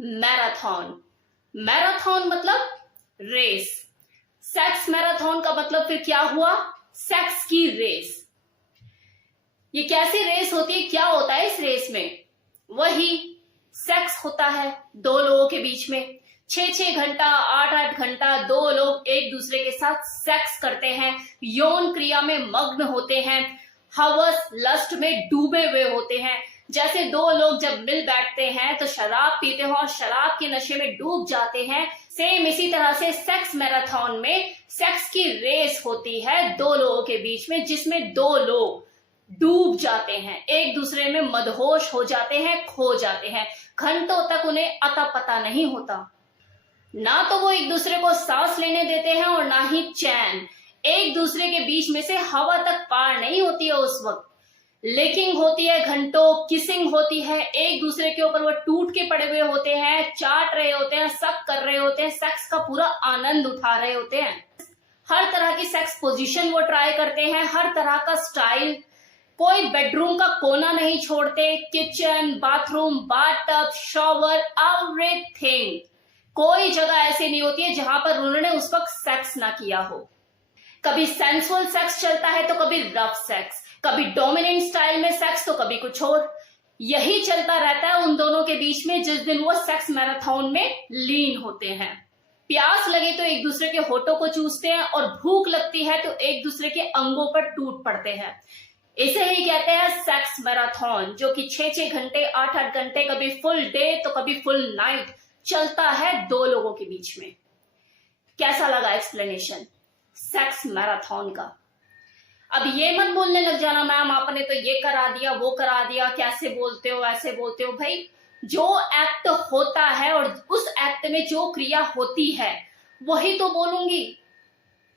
Marathon. Marathon मतलब race. Sex marathon का मतलब फिर क्या हुआ? सेक्स की रेस। ये कैसी रेस होती है, क्या होता है इस रेस में? वही सेक्स होता है दो लोगों के बीच में। 6-6 घंटा 8-8 घंटा दो लोग एक दूसरे के साथ सेक्स करते हैं, यौन क्रिया में मग्न होते हैं, हवस लस्ट में डूबे हुए होते हैं। जैसे दो लोग जब मिल बैठते हैं तो शराब पीते हैं और शराब के नशे में डूब जाते हैं, सेम इसी तरह से सेक्स मैराथन में सेक्स की रेस होती है दो लोगों के बीच में, जिसमें दो लोग डूब जाते हैं, एक दूसरे में मदहोश हो जाते हैं, खो जाते हैं। घंटों तक उन्हें अता पता नहीं होता, ना तो वो एक दूसरे को सांस लेने देते हैं और ना ही चैन। एक दूसरे के बीच में से हवा तक पार नहीं होती है उस वक्त। लिकिंग होती है, घंटों किसिंग होती है, एक दूसरे के ऊपर वो टूट के पड़े हुए होते हैं, चाट रहे होते हैं, सब कर रहे होते हैं, सेक्स का पूरा आनंद उठा रहे होते हैं। हर तरह की सेक्स पोजीशन वो ट्राई करते हैं, हर तरह का स्टाइल। कोई बेडरूम का कोना नहीं छोड़ते, kitchen, bathroom, bathtub, shower, everything. कोई जगह ऐसी नहीं होती है जहां पर उन्होंने उस वक्त सेक्स ना किया हो। कभी सेंसुअल सेक्स चलता है तो कभी रफ सेक्स, कभी डोमिनेंट स्टाइल में सेक्स तो कभी कुछ और। यही चलता रहता है उन दोनों के बीच में जिस दिन वो सेक्स मैराथन में लीन होते हैं। प्यास लगे तो एक दूसरे के होठों को चूसते हैं और भूख लगती है तो एक दूसरे के अंगों पर टूट पड़ते हैं। इसे ही कहते हैं सेक्स मैराथन, जो कि 6-6 घंटे 8-8 घंटे, कभी फुल डे तो कभी फुल नाइट चलता है दो लोगों के बीच में। कैसा लगा एक्सप्लेनेशन सेक्स मैराथन का? अब ये मत बोलने लग जाना मैम आपने तो ये करा दिया वो करा दिया, कैसे बोलते हो ऐसे बोलते हो। भाई जो एक्ट होता है और उस एक्ट में जो क्रिया होती है वही तो बोलूंगी,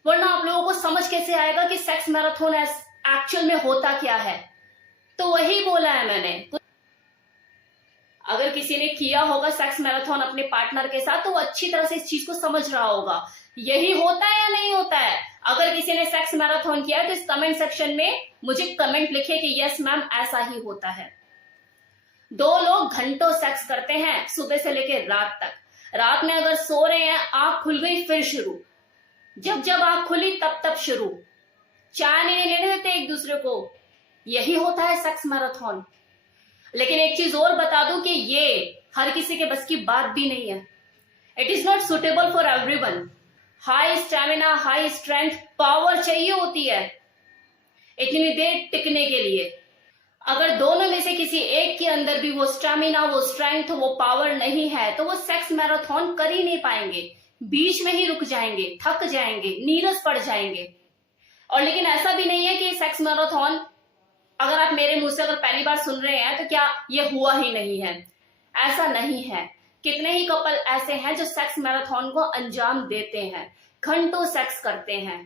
वरना आप लोगों को समझ कैसे आएगा कि सेक्स मैराथन एक्चुअल में होता क्या है। तो वही बोला है मैंने। अगर किसी ने किया होगा सेक्स मैराथन अपने पार्टनर के साथ तो वो अच्छी तरह से इस चीज को समझ रहा होगा यही होता है या नहीं होता है। अगर किसी ने सेक्स मैराथन किया है तो इस कमेंट सेक्शन में मुझे कमेंट लिखे कि यस मैम ऐसा ही होता है। दो लोग घंटों सेक्स करते हैं सुबह से लेकर रात तक। रात में अगर सो रहे हैं, आंख खुल गई फिर शुरू, जब जब आंख खुली तब तब शुरू, चाय नहीं लेने देते एक दूसरे को। यही होता है सेक्स मैराथन। लेकिन एक चीज और बता दूं कि ये हर किसी के बस की बात भी नहीं है। It is not suitable for everyone. High stamina, high strength, power चाहिए होती है इतनी देर टिकने के लिए। अगर दोनों में से किसी एक के अंदर भी वो स्टेमिना, वो स्ट्रेंथ, वो पावर नहीं है तो वो सेक्स मैराथन कर ही नहीं पाएंगे, बीच में ही रुक जाएंगे, थक जाएंगे, नीरस पड़ जाएंगे। और लेकिन ऐसा भी नहीं है कि सेक्स मैराथन, अगर आप मेरे मुंह से अगर पहली बार सुन रहे हैं तो क्या ये हुआ ही नहीं है? ऐसा नहीं है। कितने ही कपल ऐसे हैं जो सेक्स मैराथन को अंजाम देते हैं, घंटों सेक्स करते हैं।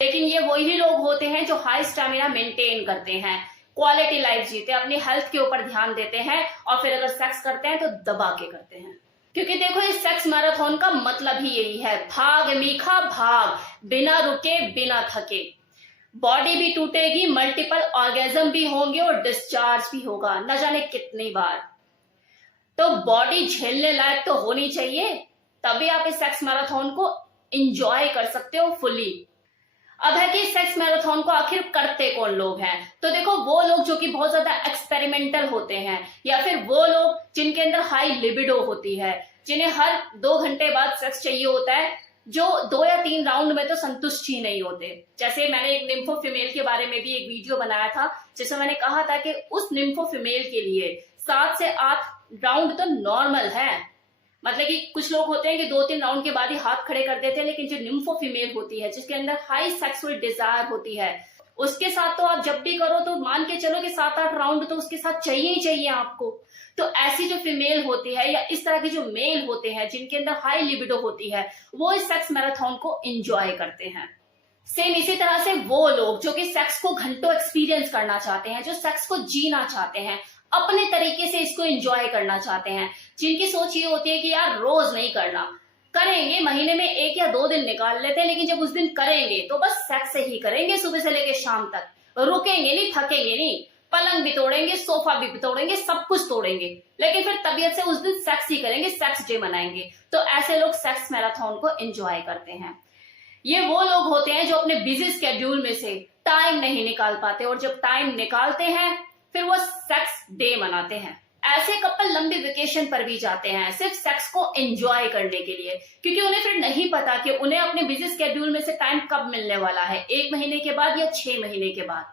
लेकिन ये वही लोग होते हैं जो हाई स्टेमिना मेंटेन करते हैं, क्वालिटी लाइफ जीते, अपनी हेल्थ के ऊपर ध्यान देते हैं और फिर अगर सेक्स करते हैं तो दबा के करते हैं। क्योंकि देखो इस सेक्स मैराथन का मतलब ही यही है, भाग मीठा भाग, बिना रुके बिना थके। बॉडी भी टूटेगी, मल्टीपल ऑर्गेजम भी होंगे और डिस्चार्ज भी होगा न जाने कितनी बार। तो बॉडी झेलने लायक तो होनी चाहिए, तभी आप इस सेक्स मैराथन को एंजॉय कर सकते हो फुली। अब है कि सेक्स मैराथन को आखिर करते कौन लोग हैं? तो देखो वो लोग जो कि बहुत ज्यादा एक्सपेरिमेंटल होते हैं, या फिर वो लोग जिनके अंदर हाई लिबिडो होती है, जिन्हें हर 2 घंटे बाद सेक्स चाहिए होता है, जो 2 या 3 राउंड में तो संतुष्ट ही नहीं होते। जैसे मैंने एक निम्फो फीमेल के बारे में भी एक वीडियो बनाया था जिसमें मैंने कहा था कि उस निम्फो फीमेल के लिए 7 से 8 राउंड तो नॉर्मल है। मतलब कि कुछ लोग होते हैं कि 2-3 राउंड के बाद ही हाथ खड़े कर देते हैं, लेकिन जो निम्फो फीमेल होती है जिसके अंदर हाई सेक्सुअल डिजायर होती है, उसके साथ तो आप जब भी करो तो मान के चलो कि 7-8 राउंड तो उसके साथ चाहिए ही चाहिए आपको। तो ऐसी जो फीमेल होती है या इस तरह के जो मेल होते हैं जिनके अंदर हाई लिबिडो होती है, वो इस सेक्स मैराथन को एंजॉय करते हैं। सेम इसी तरह से वो लोग जो कि सेक्स को घंटों एक्सपीरियंस करना चाहते हैं, जो सेक्स को जीना चाहते हैं, अपने तरीके से इसको एंजॉय करना चाहते हैं, जिनकी सोच ये होती है कि यार रोज नहीं करना, करेंगे महीने में 1 या 2 दिन निकाल लेते हैं, लेकिन जब उस दिन करेंगे तो बस सेक्स से ही करेंगे सुबह से लेकर शाम तक, रुकेंगे नहीं, थकेंगे नहीं। पलंग भी तोड़ेंगे, सोफा भी तोड़ेंगे, सब कुछ तोड़ेंगे, लेकिन फिर तबीयत से उस दिन सेक्स ही करेंगे, सेक्स डे मनाएंगे। तो ऐसे लोग सेक्स मैराथन को एंजॉय करते हैं। ये वो लोग होते हैं जो अपने बिजी स्केड्यूल में से टाइम नहीं निकाल पाते, और जब टाइम निकालते हैं फिर वो सेक्स डे मनाते हैं। ऐसे कपल लंबी वेकेशन पर भी जाते हैं सिर्फ सेक्स को एंजॉय करने के लिए, क्योंकि उन्हें फिर नहीं पता कि उन्हें अपने बिजी स्केड्यूल में से टाइम कब मिलने वाला है, 1 महीने के बाद या 6 महीने के बाद।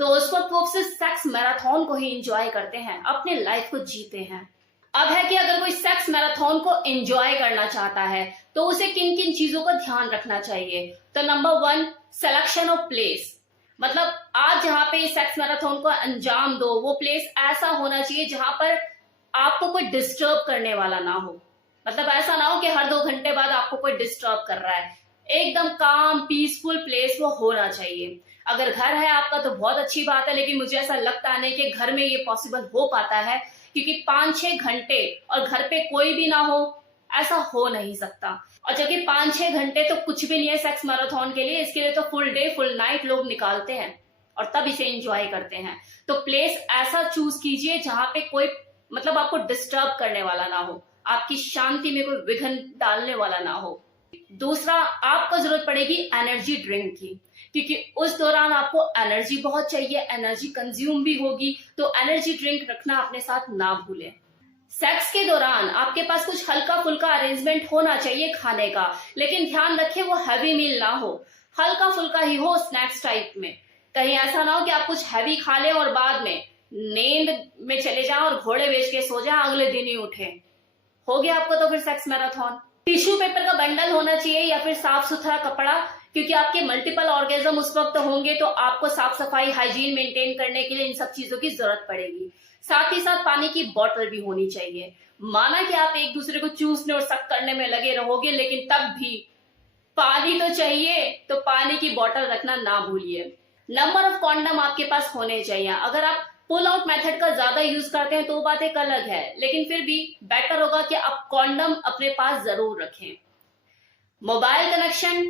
तो उस वक्त वो सिर्फ सेक्स मैराथन को ही एंजॉय करते हैं, अपने लाइफ को जीते हैं। अब है कि अगर कोई सेक्स मैराथन को एंजॉय करना चाहता है तो उसे किन किन चीजों का ध्यान रखना चाहिए। तो नंबर 1, सिलेक्शन ऑफ प्लेस। मतलब आज जहां पे सेक्स मैराथन को अंजाम दो, वो प्लेस ऐसा होना चाहिए जहां पर आपको कोई डिस्टर्ब करने वाला ना हो। मतलब ऐसा ना हो कि हर 2 घंटे बाद आपको कोई डिस्टर्ब कर रहा है। एकदम काम पीसफुल प्लेस वो होना चाहिए। अगर घर है आपका तो बहुत अच्छी बात है, लेकिन मुझे ऐसा लगता नहीं कि घर में ये पॉसिबल हो पाता है, क्योंकि 5-6 घंटे और घर पे कोई भी ना हो, ऐसा हो नहीं सकता। और जबकि 5-6 घंटे तो कुछ भी नहीं है सेक्स मैराथन के लिए, इसके लिए तो फुल डे फुल नाइट लोग निकालते हैं और तब इसे एंजॉय करते हैं। तो प्लेस ऐसा चूज कीजिए जहां पे कोई मतलब आपको डिस्टर्ब करने वाला ना हो, आपकी शांति में कोई विघ्न डालने वाला ना हो। दूसरा, आपको जरूरत पड़ेगी एनर्जी ड्रिंक की, क्योंकि उस दौरान आपको एनर्जी बहुत चाहिए, एनर्जी कंज्यूम भी होगी, तो एनर्जी ड्रिंक रखना अपने साथ ना भूलें। सेक्स के दौरान आपके पास कुछ हल्का फुल्का अरेंजमेंट होना चाहिए खाने का, लेकिन ध्यान रखें वो हैवी मील ना हो, हल्का फुल्का ही हो, स्नैक्स टाइप में। कहीं ऐसा ना हो कि आप कुछ हैवी खा लें और बाद में नींद में चले जाएं और घोड़े बेच के सो जाएं, अगले दिन ही उठे। हो गया आपको तो फिर सेक्स मैराथन। टिश्यू पेपर का बंडल होना चाहिए या फिर साफ सुथरा कपड़ा, क्योंकि आपके मल्टीपल ऑर्गेजम उस वक्त होंगे, तो आपको साफ सफाई हाइजीन मेंटेन करने के लिए इन सब चीजों की जरूरत पड़ेगी। साथ ही साथ पानी की बोतल भी होनी चाहिए। माना कि आप एक दूसरे को चूसने और सक करने में लगे रहोगे, लेकिन तब भी पानी तो चाहिए, तो पानी की बोतल रखना ना भूलिए। नंबर ऑफ कॉन्डम आपके पास होने चाहिए। अगर आप पुल आउट मेथड का ज्यादा यूज करते हैं तो वो बात एक अलग है, लेकिन फिर भी बेटर होगा कि आप कॉन्डम अपने पास जरूर रखें। मोबाइल कनेक्शन,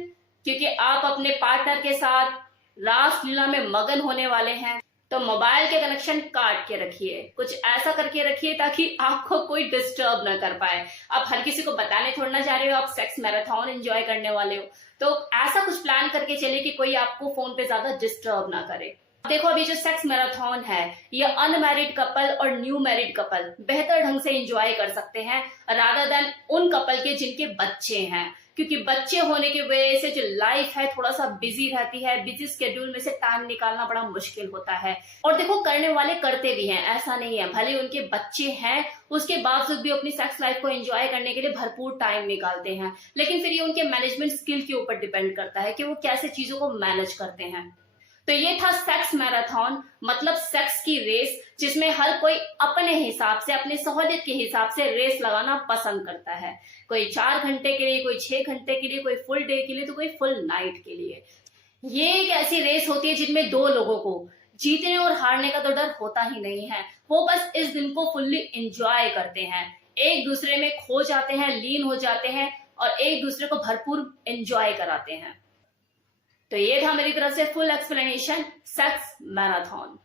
क्योंकि आप अपने पार्टनर के साथ रास लीला में मगन होने वाले हैं, तो मोबाइल के कनेक्शन काट के रखिए, कुछ ऐसा करके रखिए ताकि आपको कोई डिस्टर्ब ना कर पाए। आप हर किसी को बताने थोड़ा ना जा रहे हो आप सेक्स मैराथन एंजॉय करने वाले हो, तो ऐसा कुछ प्लान करके चले कि कोई आपको फोन पे ज्यादा डिस्टर्ब ना करे। देखो, अभी जो सेक्स मैराथन है ये अनमैरिड कपल और न्यू मैरिड कपल बेहतर ढंग से एंजॉय कर सकते हैं रादर देन उन कपल के जिनके बच्चे हैं, क्योंकि बच्चे होने की वजह से जो लाइफ है थोड़ा सा बिजी रहती है, बिजी स्केड्यूल में से टाइम निकालना बड़ा मुश्किल होता है। और देखो, करने वाले करते भी हैं, ऐसा नहीं है, भले उनके बच्चे हैं उसके बावजूद भी अपनी सेक्स लाइफ को एंजॉय करने के लिए भरपूर टाइम निकालते हैं। लेकिन फिर ये उनके मैनेजमेंट स्किल के ऊपर डिपेंड करता है कि वो कैसे चीजों को मैनेज करते हैं। तो ये था सेक्स मैराथन, मतलब सेक्स की रेस, जिसमें हर कोई अपने हिसाब से, अपनी सहूलियत के हिसाब से रेस लगाना पसंद करता है। कोई 4 घंटे के लिए, कोई 6 घंटे के लिए, कोई फुल डे के लिए, तो कोई फुल नाइट के लिए। ये एक ऐसी रेस होती है जिनमें 2 लोगों को जीतने और हारने का तो डर होता ही नहीं है, वो बस इस दिन को फुल्ली एंजॉय करते हैं, एक दूसरे में खो जाते हैं, लीन हो जाते हैं और एक दूसरे को भरपूर एंजॉय कराते हैं। तो ये था मेरी तरफ से फुल एक्सप्लेनेशन सेक्स मैराथन।